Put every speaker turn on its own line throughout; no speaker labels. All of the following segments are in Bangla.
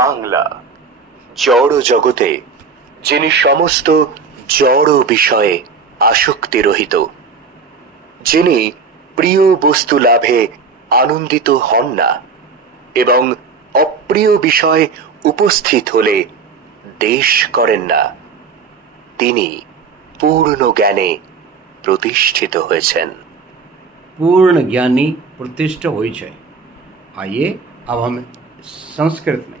বাংলা জড় জগতে যিনি সমস্ত জড় বিষয়ে আসক্তি রহিত যিনি প্রিয় বস্তু লাভে আনন্দিত হন না এবং অপ্রিয় বিষয় উপস্থিত হলে দেশ করেন না তিনি পূর্ণ জ্ঞানে প্রতিষ্ঠিত হয়েছেন
पूर्ण ज्ञानी प्रतिष्ठा हुई है आइए अब हम संस्कृत में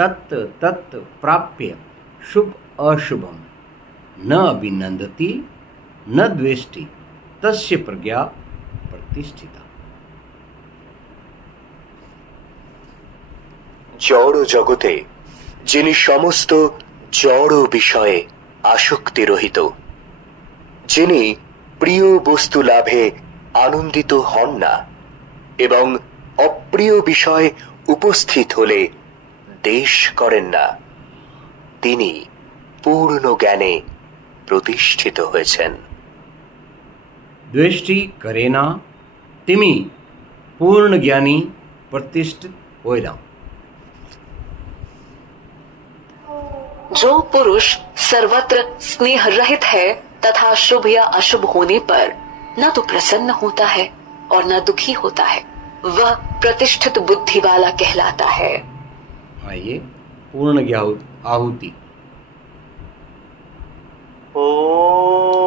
तत् तत् प्राप्य शुभ अशुभम न अभिनंदती न द्वेष्टि तस्य प्रज्ञा प्रतिष्ठिता
জড় জগতে যিনি সমস্ত জড় বিষয়ে আসক্তি রহিত যিনি প্রিয় বস্তু লাভে আনন্দিত হন না এবং অপ্রিয় বিষয় উপস্থিত হলে দেশ করেন না তিনি পূর্ণ জ্ঞানে প্রতিষ্ঠিত হয়েছেন
દ્વેષ્ટિ કરેના તિમિ પૂર્ણ જ્ઞાની પ્રતિષ્ઠિત હોયરા
जो पुरुष सर्वत्र स्नेह रहित है तथा शुभ या अशुभ होने पर न तो प्रसन्न होता है और न दुखी होता है वह प्रतिष्ठित बुद्धि वाला कहलाता है
आइए पूर्ण आहुति ओ